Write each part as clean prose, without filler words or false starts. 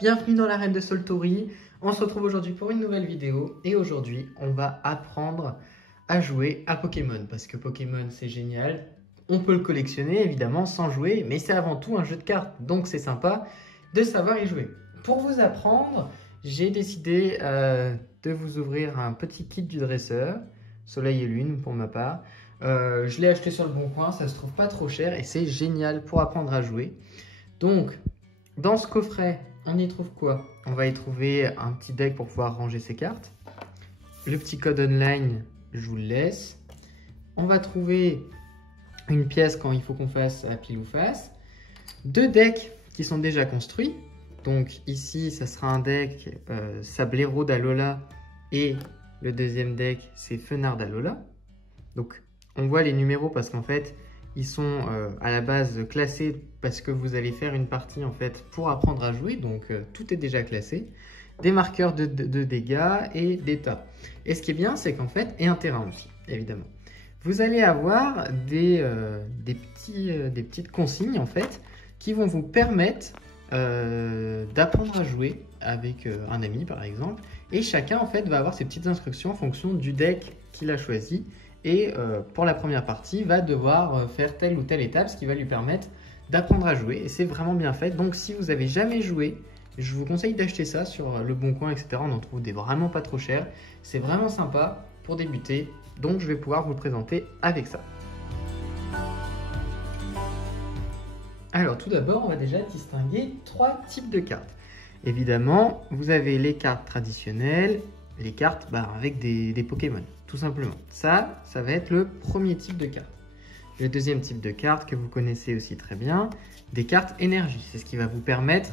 bienvenue dans l'arène de Soltori. On se retrouve aujourd'hui pour une nouvelle vidéo et aujourd'hui on va apprendre à jouer à Pokémon parce que Pokémon c'est génial. On peut le collectionner évidemment sans jouer, mais c'est avant tout un jeu de cartes, donc c'est sympa de savoir y jouer. Pour vous apprendre, j'ai décidé de vous ouvrir un petit kit du dresseur, Soleil et Lune pour ma part. Je l'ai acheté sur le bon coin, ça se trouve pas trop cher et c'est génial pour apprendre à jouer. Donc, dans ce coffret, on y trouve quoi? On va y trouver un petit deck pour pouvoir ranger ses cartes. Le petit code online, je vous le laisse. On va trouver une pièce quand il faut qu'on fasse à pile ou face. Deux decks qui sont déjà construits. Donc ici, ça sera un deck Sablero d'Alola et le deuxième deck, c'est Fenard d'Alola. Donc, on voit les numéros parce qu'en fait, ils sont à la base classés parce que vous allez faire une partie en fait pour apprendre à jouer. Donc, tout est déjà classé. Des marqueurs de dégâts et d'état. Et ce qui est bien, c'est qu'en fait, et un terrain aussi, évidemment. Vous allez avoir des petites consignes en fait qui vont vous permettre d'apprendre à jouer avec un ami par exemple. Et chacun en fait va avoir ses petites instructions en fonction du deck qu'il a choisi. Et pour la première partie, va devoir faire telle ou telle étape, ce qui va lui permettre d'apprendre à jouer. Et c'est vraiment bien fait. Donc si vous n'avez jamais joué, je vous conseille d'acheter ça sur Le Bon Coin, etc. On en trouve des vraiment pas trop chers. C'est vraiment sympa pour débuter. Donc je vais pouvoir vous le présenter avec ça. Alors tout d'abord, on va déjà distinguer trois types de cartes. Évidemment, vous avez les cartes traditionnelles, les cartes avec des Pokémon, tout simplement. Ça va être le premier type de carte. Le deuxième type de carte que vous connaissez aussi très bien, des cartes énergie. C'est ce qui va vous permettre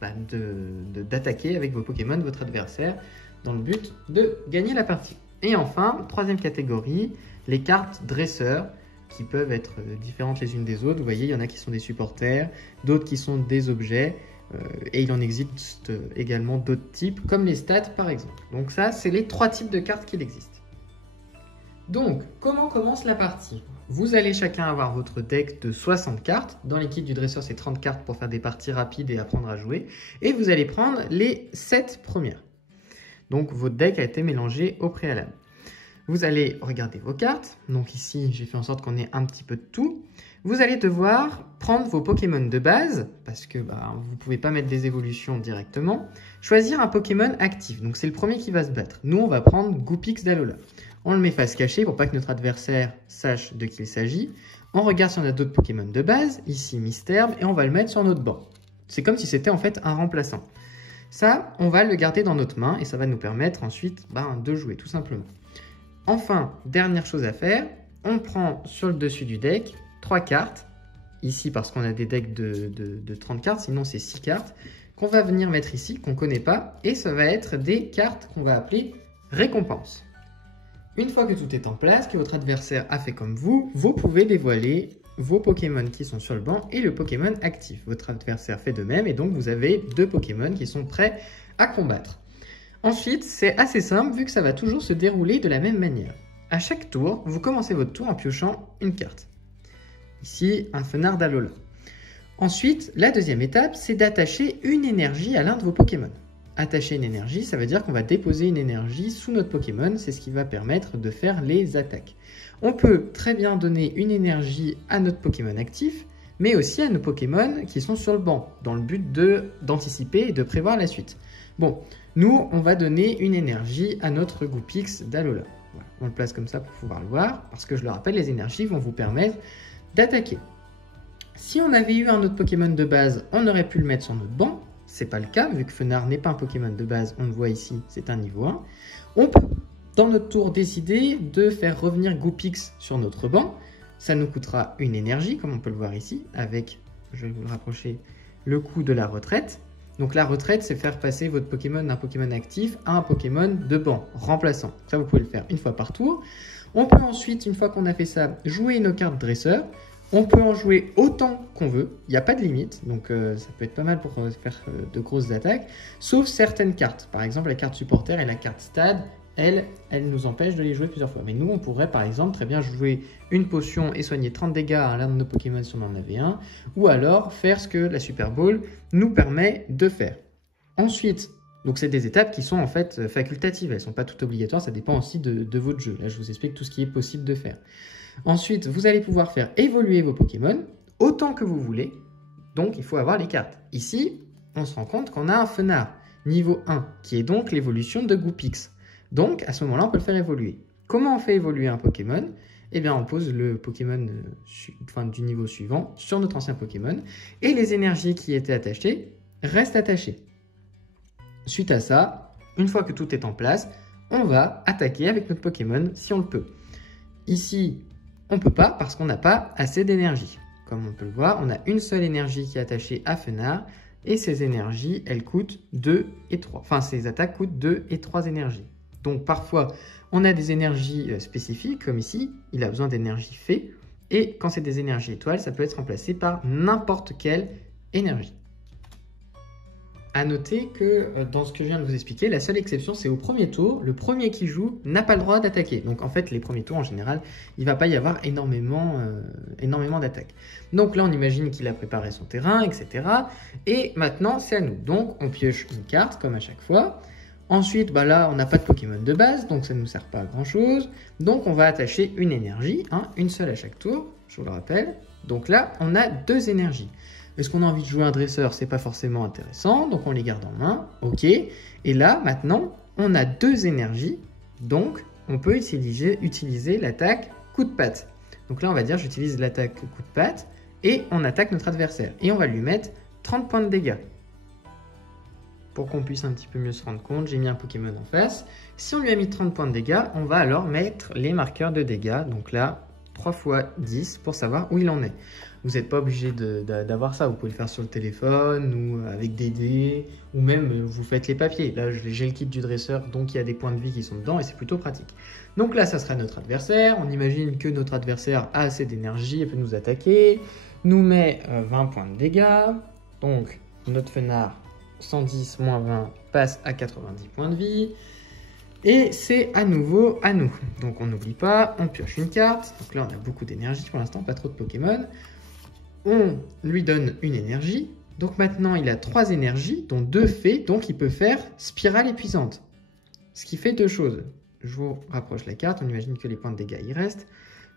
d'attaquer avec vos Pokémon votre adversaire dans le but de gagner la partie. Et enfin, troisième catégorie, les cartes dresseurs qui peuvent être différentes les unes des autres. Vous voyez, il y en a qui sont des supporters, d'autres qui sont des objets. Et il en existe également d'autres types, comme les stats par exemple. Donc ça, c'est les trois types de cartes qu'il existe. Donc, comment commence la partie? Vous allez chacun avoir votre deck de 60 cartes. Dans l'équipe du dresseur, c'est 30 cartes pour faire des parties rapides et apprendre à jouer. Et vous allez prendre les 7 premières. Donc, votre deck a été mélangé au préalable. Vous allez regarder vos cartes. Donc ici, j'ai fait en sorte qu'on ait un petit peu de tout. Vous allez devoir prendre vos Pokémon de base, parce que vous ne pouvez pas mettre des évolutions directement. Choisir un Pokémon actif. Donc c'est le premier qui va se battre. Nous, on va prendre Goupix d'Alola. On le met face cachée pour pas que notre adversaire sache de qui il s'agit. On regarde si on a d'autres Pokémon de base. Ici, Misterbe. Et on va le mettre sur notre banc. C'est comme si c'était en fait un remplaçant. Ça, on va le garder dans notre main et ça va nous permettre ensuite de jouer tout simplement. Enfin, dernière chose à faire, on prend sur le dessus du deck 3 cartes, ici parce qu'on a des decks de 30 cartes, sinon c'est 6 cartes, qu'on va venir mettre ici, qu'on ne connaît pas, et ça va être des cartes qu'on va appeler récompenses. Une fois que tout est en place, que votre adversaire a fait comme vous pouvez dévoiler vos Pokémon qui sont sur le banc et le Pokémon actif. Votre adversaire fait de même, et donc vous avez 2 Pokémon qui sont prêts à combattre. Ensuite, c'est assez simple vu que ça va toujours se dérouler de la même manière. À chaque tour, vous commencez votre tour en piochant une carte. Ici, un Fenard d'Alola. Ensuite, la deuxième étape, c'est d'attacher une énergie à l'un de vos Pokémon. Attacher une énergie, ça veut dire qu'on va déposer une énergie sous notre Pokémon. C'est ce qui va permettre de faire les attaques. On peut très bien donner une énergie à notre Pokémon actif, mais aussi à nos Pokémon qui sont sur le banc, dans le but d'anticiper et de prévoir la suite. Bon, nous, on va donner une énergie à notre Goupix d'Alola. Voilà, on le place comme ça pour pouvoir le voir, parce que je le rappelle, les énergies vont vous permettre d'attaquer. Si on avait eu un autre Pokémon de base, on aurait pu le mettre sur notre banc. C'est pas le cas, vu que Fenard n'est pas un Pokémon de base, on le voit ici, c'est un niveau 1. On peut, dans notre tour, décider de faire revenir Goupix sur notre banc. Ça nous coûtera une énergie, comme on peut le voir ici, avec, je vais vous le rapprocher, le coût de la retraite. Donc la retraite, c'est faire passer votre Pokémon d'un Pokémon actif à un Pokémon de banc, remplaçant. Ça, vous pouvez le faire une fois par tour. On peut ensuite, une fois qu'on a fait ça, jouer nos cartes dresseurs. On peut en jouer autant qu'on veut, il n'y a pas de limite, donc ça peut être pas mal pour faire de grosses attaques, sauf certaines cartes. Par exemple, la carte supporter et la carte stade, elles nous empêchent de les jouer plusieurs fois. Mais nous, on pourrait par exemple très bien jouer une potion et soigner 30 dégâts à l'un de nos Pokémon si on en avait un, ou alors faire ce que la Super Ball nous permet de faire. Ensuite, donc c'est des étapes qui sont en fait facultatives, elles ne sont pas toutes obligatoires, ça dépend aussi de votre jeu. Là, je vous explique tout ce qui est possible de faire. Ensuite, vous allez pouvoir faire évoluer vos Pokémon autant que vous voulez. Donc, il faut avoir les cartes. Ici, on se rend compte qu'on a un Fenard niveau 1, qui est donc l'évolution de Goupix. Donc, à ce moment-là, on peut le faire évoluer. Comment on fait évoluer un Pokémon? Eh bien, on pose le Pokémon du niveau suivant sur notre ancien Pokémon, et les énergies qui étaient attachées restent attachées. Suite à ça, une fois que tout est en place, on va attaquer avec notre Pokémon si on le peut. Ici, on ne peut pas parce qu'on n'a pas assez d'énergie. Comme on peut le voir, on a une seule énergie qui est attachée à Fenard, et ces énergies, elles coûtent 2 et 3. Enfin, ces attaques coûtent 2 et 3 énergies. Donc parfois, on a des énergies spécifiques, comme ici, il a besoin d'énergie fée, et quand c'est des énergies étoiles, ça peut être remplacé par n'importe quelle énergie. À noter que dans ce que je viens de vous expliquer, la seule exception, c'est au premier tour. Le premier qui joue n'a pas le droit d'attaquer. Donc en fait, les premiers tours, en général, il ne va pas y avoir énormément d'attaques. Donc là, on imagine qu'il a préparé son terrain, etc. Et maintenant, c'est à nous. Donc on pioche une carte, comme à chaque fois. Ensuite, là, on n'a pas de Pokémon de base, donc ça ne nous sert pas à grand-chose. Donc on va attacher une énergie, une seule à chaque tour, je vous le rappelle. Donc là, on a 2 énergies. Est-ce qu'on a envie de jouer un dresseur? C'est pas forcément intéressant, donc on les garde en main, ok. Et là, maintenant, on a 2 énergies, donc on peut utiliser l'attaque coup de patte. Donc là, on va dire j'utilise l'attaque coup de patte, et on attaque notre adversaire. Et on va lui mettre 30 points de dégâts. Pour qu'on puisse un petit peu mieux se rendre compte, j'ai mis un Pokémon en face. Si on lui a mis 30 points de dégâts, on va alors mettre les marqueurs de dégâts, donc là, 3 x 10 pour savoir où il en est. Vous n'êtes pas obligé d'avoir ça, vous pouvez le faire sur le téléphone ou avec des dés, ou même vous faites les papiers. Là, j'ai le kit du dresseur, donc il y a des points de vie qui sont dedans et c'est plutôt pratique. Donc là, ça sera notre adversaire. On imagine que notre adversaire a assez d'énergie et peut nous attaquer, nous met 20 points de dégâts. Donc notre Fenard, 110 moins 20, passe à 90 points de vie. Et c'est à nouveau à nous. Donc on n'oublie pas, on pioche une carte. Donc là, on a beaucoup d'énergie pour l'instant, pas trop de Pokémon. On lui donne une énergie. Donc maintenant, il a 3 énergies, dont 2 fées. Donc il peut faire spirale épuisante. Ce qui fait 2 choses. Je vous rapproche la carte, on imagine que les points de dégâts y restent.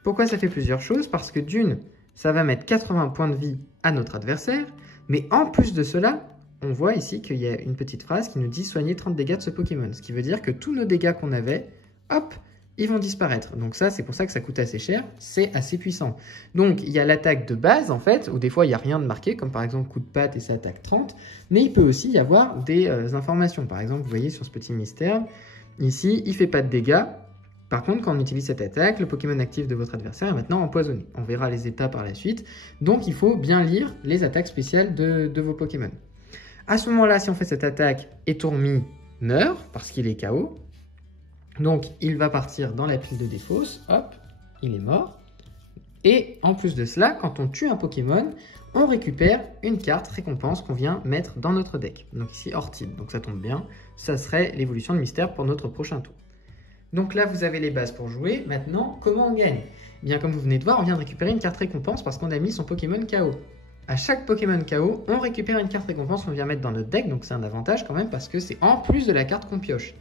Pourquoi ça fait plusieurs choses? Parce que d'une, ça va mettre 80 points de vie à notre adversaire. Mais en plus de cela, on voit ici qu'il y a une petite phrase qui nous dit « Soignez 30 dégâts de ce Pokémon ». Ce qui veut dire que tous nos dégâts qu'on avait, hop, ils vont disparaître. Donc ça, c'est pour ça que ça coûte assez cher, c'est assez puissant. Donc il y a l'attaque de base, en fait, où des fois il n'y a rien de marqué, comme par exemple coup de patte et ça attaque 30. Mais il peut aussi y avoir des informations. Par exemple, vous voyez sur ce petit mystère, ici, il ne fait pas de dégâts. Par contre, quand on utilise cette attaque, le Pokémon actif de votre adversaire est maintenant empoisonné. On verra les états par la suite. Donc il faut bien lire les attaques spéciales de vos Pokémon. À ce moment-là, si on fait cette attaque, Étourmi meurt parce qu'il est KO. Donc, il va partir dans la pile de défausse. Hop, il est mort. Et en plus de cela, quand on tue un Pokémon, on récupère une carte récompense qu'on vient mettre dans notre deck. Donc ici, Ortide. Donc ça tombe bien. Ça serait l'évolution de mystère pour notre prochain tour. Donc là, vous avez les bases pour jouer. Maintenant, comment on gagne? Eh bien, comme vous venez de voir, on vient de récupérer une carte récompense parce qu'on a mis son Pokémon KO. À chaque Pokémon KO, on récupère une carte récompense qu'on vient mettre dans notre deck, donc c'est un avantage quand même parce que c'est en plus de la carte qu'on pioche.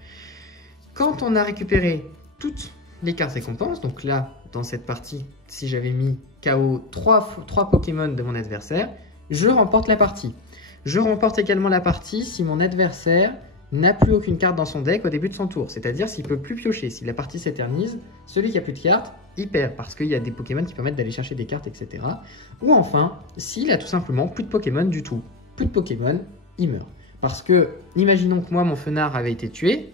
Quand on a récupéré toutes les cartes récompenses, donc là, dans cette partie, si j'avais mis KO 3 Pokémon de mon adversaire, je remporte la partie. Je remporte également la partie si mon adversaire n'a plus aucune carte dans son deck au début de son tour, c'est-à-dire s'il ne peut plus piocher. Si la partie s'éternise, celui qui n'a plus de cartes, il perd parce qu'il y a des Pokémon qui permettent d'aller chercher des cartes, etc. Ou enfin, s'il a tout simplement plus de Pokémon du tout, plus de Pokémon, il meurt. Parce que, imaginons que moi, mon Fenard avait été tué,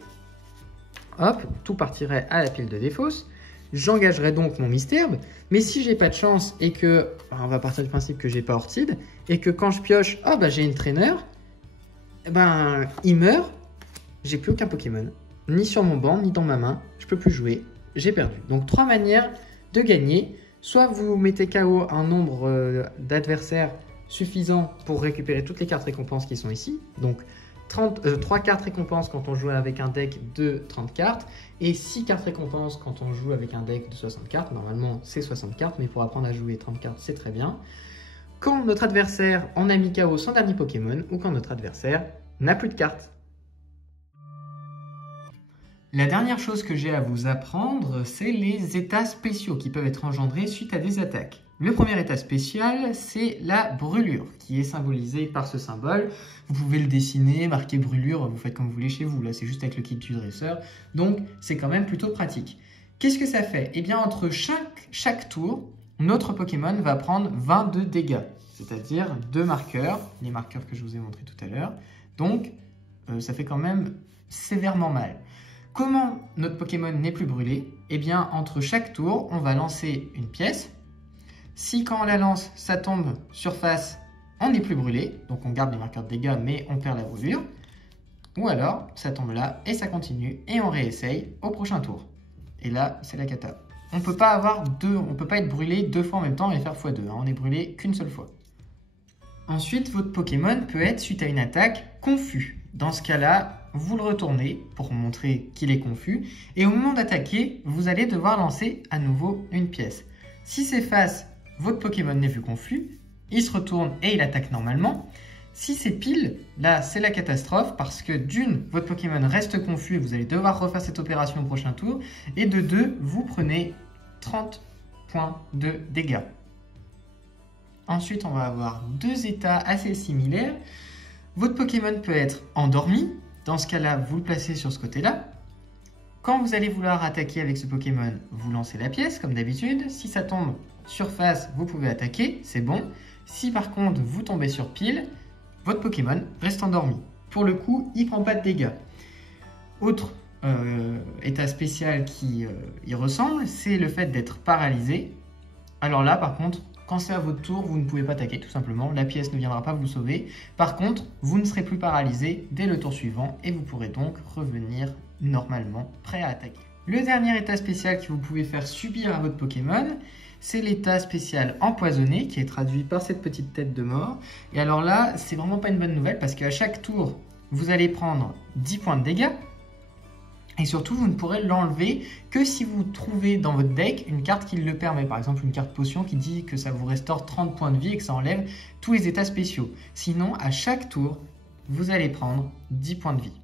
hop, tout partirait à la pile de défausse, j'engagerai donc mon Misturb, mais si j'ai pas de chance et que, on va partir du principe que j'ai pas Ortide, et que quand je pioche, oh bah j'ai une Trainer, il meurt, j'ai plus aucun Pokémon, ni sur mon banc, ni dans ma main, je peux plus jouer, j'ai perdu. Donc 3 manières de gagner, soit vous mettez KO un nombre d'adversaires suffisant pour récupérer toutes les cartes récompenses qui sont ici, donc 3 cartes récompenses quand on joue avec un deck de 30 cartes et 6 cartes récompenses quand on joue avec un deck de 60 cartes. Normalement, c'est 60 cartes, mais pour apprendre à jouer 30 cartes, c'est très bien. Quand notre adversaire en a mis KO son dernier Pokémon ou quand notre adversaire n'a plus de carte. La dernière chose que j'ai à vous apprendre, c'est les états spéciaux qui peuvent être engendrés suite à des attaques. Le premier état spécial, c'est la brûlure, qui est symbolisée par ce symbole. Vous pouvez le dessiner, marquer brûlure, vous faites comme vous voulez chez vous. Là, c'est juste avec le kit du dresseur, donc c'est quand même plutôt pratique. Qu'est-ce que ça fait? Eh bien, entre chaque tour, notre Pokémon va prendre 22 dégâts, c'est-à-dire 2 marqueurs, les marqueurs que je vous ai montrés tout à l'heure. Donc, ça fait quand même sévèrement mal. Comment notre Pokémon n'est plus brûlé? Eh bien, entre chaque tour, on va lancer une pièce. Si quand on la lance, ça tombe surface, on n'est plus brûlé. Donc, on garde les marqueurs de dégâts, mais on perd la brûlure. Ou alors, ça tombe là et ça continue. Et on réessaye au prochain tour. Et là, c'est la cata. On ne peut pas être brûlé 2 fois en même temps et faire x2. On n'est brûlé qu'une seule fois. Ensuite, votre Pokémon peut être, suite à une attaque, confus. Dans ce cas-là, vous le retournez pour montrer qu'il est confus. Et au moment d'attaquer, vous allez devoir lancer à nouveau une pièce. Si c'est face, votre Pokémon n'est plus confus. Il se retourne et il attaque normalement. Si c'est pile, là, c'est la catastrophe parce que d'une, votre Pokémon reste confus et vous allez devoir refaire cette opération au prochain tour. Et de deux, vous prenez 30 points de dégâts. Ensuite, on va avoir 2 états assez similaires. Votre Pokémon peut être endormi. Dans ce cas-là, vous le placez sur ce côté-là. Quand vous allez vouloir attaquer avec ce Pokémon, vous lancez la pièce, comme d'habitude. Si ça tombe surface, vous pouvez attaquer, c'est bon. Si par contre, vous tombez sur pile, votre Pokémon reste endormi. Pour le coup, il ne prend pas de dégâts. Autre état spécial qui y ressemble, c'est le fait d'être paralysé. Alors là, par contre, quand c'est à votre tour, vous ne pouvez pas attaquer, tout simplement. La pièce ne viendra pas vous sauver. Par contre, vous ne serez plus paralysé dès le tour suivant et vous pourrez donc revenir normalement prêt à attaquer. Le dernier état spécial que vous pouvez faire subir à votre Pokémon, c'est l'état spécial empoisonné qui est traduit par cette petite tête de mort. Et alors là, c'est vraiment pas une bonne nouvelle parce qu'à chaque tour, vous allez prendre 10 points de dégâts. Et surtout, vous ne pourrez l'enlever que si vous trouvez dans votre deck une carte qui le permet. Par exemple, une carte potion qui dit que ça vous restaure 30 points de vie et que ça enlève tous les états spéciaux. Sinon, à chaque tour, vous allez prendre 10 points de vie.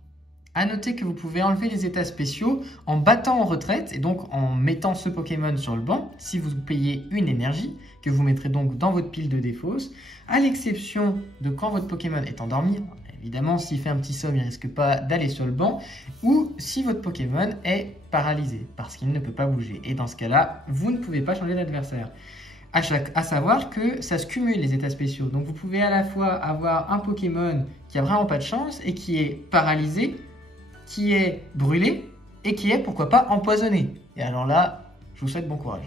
A noter que vous pouvez enlever les états spéciaux en battant en retraite et donc en mettant ce Pokémon sur le banc si vous payez une énergie que vous mettrez donc dans votre pile de défausse, à l'exception de quand votre Pokémon est endormi. Évidemment, s'il fait un petit somme, il ne risque pas d'aller sur le banc. Ou si votre Pokémon est paralysé, parce qu'il ne peut pas bouger. Et dans ce cas-là, vous ne pouvez pas changer d'adversaire. À savoir que ça se cumule les états spéciaux. Donc vous pouvez à la fois avoir un Pokémon qui a vraiment pas de chance et qui est paralysé, qui est brûlé et qui est, pourquoi pas, empoisonné. Et alors là, je vous souhaite bon courage.